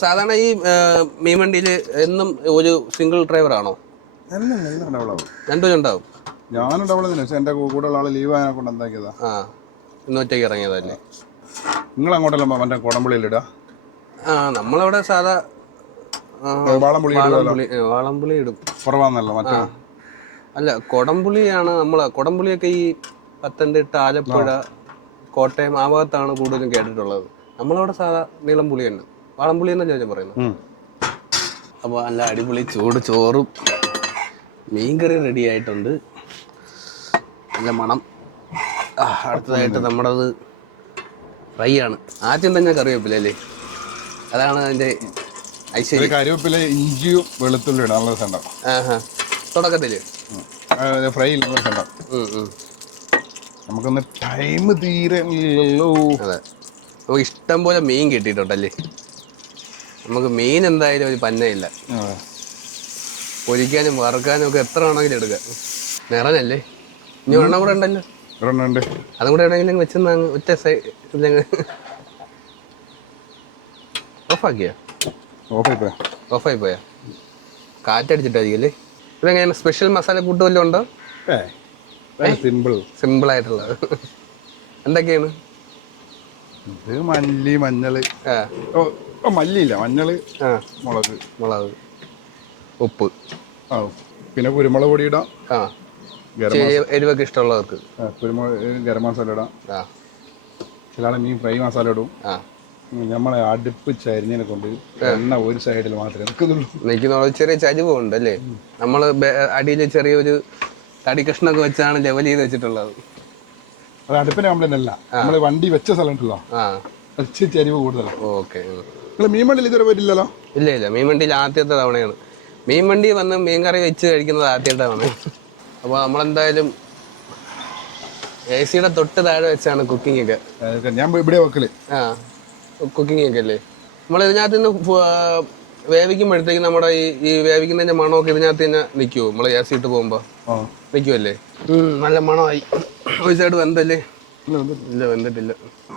സാധാരണ ഈ മീൻ വണ്ടിയിൽ എന്നും ഒരു സിംഗിൾ ഡ്രൈവർ ആണോ? രണ്ടുപേരും ഉണ്ടാവും. ഞാനും ഡബിൾ തന്നെ, പക്ഷെ എൻ്റെ കൂടെ ഉള്ള ആൾ ലീവ് ആയതിനെ കൊണ്ട് എന്താക്കിയതാ. ആ, ഇന്ന് ഒറ്റയ്ക്ക് ഇറങ്ങിയതല്ലേ. നിങ്ങൾ അങ്ങോട്ടല്ല മറ്റേ കുടംപുള്ളിയിലിടാ? ആ, നമ്മളവിടെ സാധാ വാളംപുളി ഇടും. കുറവാന്നല്ലോ മറ്റേ. അല്ല, കൊടംപുളിയാണ് കൊടംപുളിയൊക്കെ ഈ പത്തനംതിട്ട, ആലപ്പുഴ, കോട്ടയം ആ ഭാഗത്താണ് കൂടുതലും കേട്ടിട്ടുള്ളത്. നമ്മളവിടെ സാധാ നീളം പുളിയുണ്ട്, വാളംപുളി എന്നല്ലേ ഞാൻ പറയുന്നത്. അപ്പോൾ നല്ല അടിപൊളി ചൂട് ചോറും മീൻകറി റെഡി ആയിട്ടുണ്ട്. നല്ല മണം. അടുത്തതായിട്ട് നമ്മുടേത് ഫ്രൈ ആണ്. ആദ്യം തന്നെ കറിവേപ്പില അല്ലേ, അതാണ് അതിൻ്റെ ഐശ്വര്യം. കറിവേപ്പില, ഇഞ്ചിയും വെളുത്തുള്ളി ഇടാൻ തുടക്കത്തില് ഫ്രൈ നമുക്കൊന്ന് ടൈം തീരല്ലോ. അതെ, നമുക്ക് ഇഷ്ടം പോലെ മീൻ കിട്ടിയിട്ടുണ്ടല്ലേ. നമുക്ക് മീൻ എന്തായാലും ഒരു പന്നയില്ല. പൊരിക്കാനും വറുക്കാനും ഒക്കെ എത്ര വേണമെങ്കിലും എടുക്കാം. നിറഞ്ഞല്ലേ, ഇനി ഒരെണ്ണം കൂടെ ഉണ്ടല്ലോ. അതും കൂടെ എവിടെയെങ്കിലും വെച്ചെന്നാ ഒറ്റ ഓഫായി പോയാ കാറ്റടിച്ചിട്ടായിരിക്കും അല്ലേ. ഇതെങ്ങനെ സ്പെഷ്യൽ മസാല കൂട്ട് വല്ലതും ഉണ്ടോ? സിമ്പിൾ ആയിട്ടുള്ളത് എന്തൊക്കെയാണ്? മല്ലി, മഞ്ഞള്, മല്ലിയില്ല, മഞ്ഞള്, മുളക്, ഉപ്പ്, പിന്നെ കുരുമുളക് പൊടി ഇടാം. എരിവൊക്കെ ഇഷ്ടമുള്ളവർക്ക് കുരുമുളക്, ഗരം മസാല ഇടാം. ചില ആളെ മീൻ ഫ്രൈ മസാല ഇടും. നമ്മളെ അടുപ്പ് ചരിഞ്ഞതിനെ കൊണ്ട് എണ്ണ ഒരു സൈഡിൽ മാത്രമേ നിൽക്കുന്നുള്ളൂ. ചെറിയ ചരിവുണ്ട് അല്ലേ. നമ്മള് അടിയിൽ ചെറിയൊരു തടി കഷ്ണൊക്കെ വെച്ചാണ് ലെവൽ ചെയ്ത് വെച്ചിട്ടുള്ളത്. അത് അടുപ്പിനെ കംപ്ലൈന്റ് അല്ല, നമ്മള് വണ്ടി വെച്ച സ്ഥലം ഉണ്ടല്ലോ, ചരിവ് കൂടുതലാണ്. ഓക്കെ. നിങ്ങൾ മീൻ വണ്ടിയിൽ ഇതുവരെ പോയിട്ടില്ലല്ലോ? ഇല്ല, മീൻ വണ്ടിയിൽ ആദ്യത്തെ തവണയാണ്. മീൻ വണ്ടി വന്ന് മീൻ കറി വെച്ച് കഴിക്കുന്നത് ആദ്യമായിട്ടാണ്. അപ്പോൾ നമ്മളെന്തായാലും AC-യുടെ തൊട്ട് താഴെ വെച്ചാണ് കുക്കിംഗ് ഒക്കെ. ഞാൻ ഇവിടെ വെക്കല്. കുക്കിംഗ് ഒക്കെ അല്ലേ. നമ്മൾ ഇതിനകത്ത് നിന്ന് വേവിക്കുമ്പോഴത്തേക്ക് നമ്മുടെ ഈ വേവിക്കുന്നതിന്റെ മണമൊക്കെ ഇതിനകത്ത് തന്നെ നിൽക്കുമോ? നമ്മൾ AC ഇട്ട് പോകുമ്പോൾ നിൽക്കുമല്ലേ? നല്ല മണമായി. ഒരു സൈഡ് വെന്തല്ലേ? ഇല്ല, വെന്തിട്ടില്ല.